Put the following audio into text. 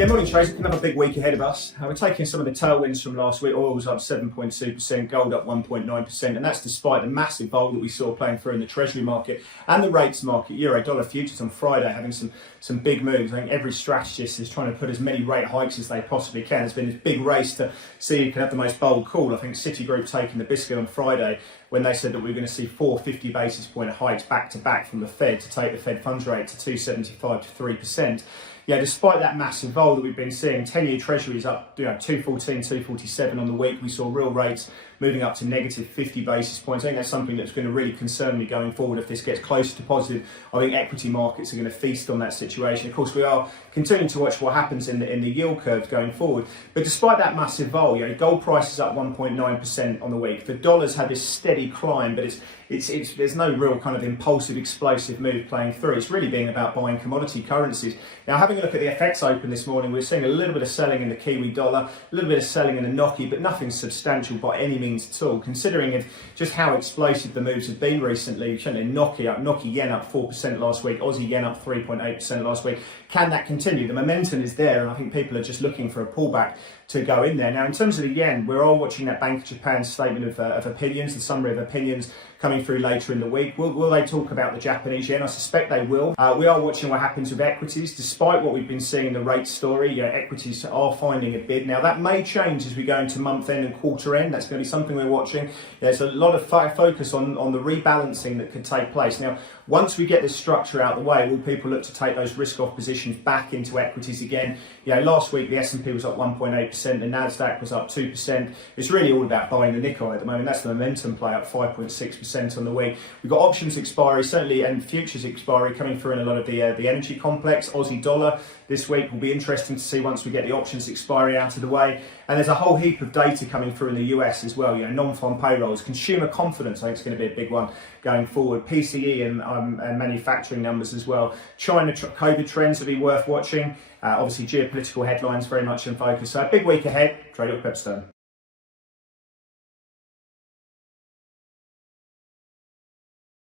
Yeah, morning traders. Another big week ahead of us. We're taking some of the tailwinds from last week. Oil was up 7.2%, gold up 1.9%, and that's despite the massive vol that we saw playing through in the treasury market and the rates market. Euro dollar futures on Friday having some big moves. I think every strategist is trying to put as many rate hikes as they possibly can. There's been this big race to see who can have the most bold call. I think Citigroup taking the biscuit on Friday when they said that we were going to see 450 basis point hikes back to back from the Fed to take the Fed funds rate to 2.75 to 3%. Yeah, despite that massive vol that we've been seeing, 10-year treasuries up 214, 247 on the week. We saw real rates moving up to negative 50 basis points. I think that's something that's going to really concern me going forward. If this gets closer to positive, I think equity markets are going to feast on that situation. Of course, we are continuing to watch what happens in the yield curves going forward. But despite that massive vol, gold price is up 1.9% on the week. The dollar's had this steady climb, but there's no real kind of impulsive, explosive move playing through. It's really being about buying commodity currencies. Now, having a look at the FX open this morning, we're seeing a little bit of selling in the Kiwi dollar, a little bit of selling in the Noki, but nothing substantial by any means at all, considering just how explosive the moves have been recently. Noki yen up 4% last week, Aussie yen up 3.8% last week. Can that continue? The momentum is there, and I think people are just looking for a pullback to go in there. Now, in terms of the yen, we're all watching that Bank of Japan statement of opinions, the summary of opinions coming through later in the week. Will they talk about the Japanese yen? I suspect they will. We are watching what happens with equities. Despite what we've been seeing in the rate story, equities are finding a bid. Now, that may change as we go into month end and quarter end. That's going to be something we're watching. There's a lot of focus on the rebalancing that could take place. Now, once we get this structure out of the way, will people look to take those risk-off positions back into equities again? Last week the S&P was up 1.8%, the Nasdaq was up 2%. It's really all about buying the Nikkei at the moment. That's the momentum play, up 5.6% on the week. We've got options expiry, certainly, and futures expiry coming through in a lot of the energy complex. Aussie dollar this week will be interesting to see once we get the options expiry out of the way. And there's a whole heap of data coming through in the US as well. Non-farm payrolls, consumer confidence, I think it's going to be a big one going forward. PCE and manufacturing numbers as well. China COVID trends will be worth watching. Obviously, geopolitical headlines very much in focus. So a big week ahead. Trade with Pepperstone.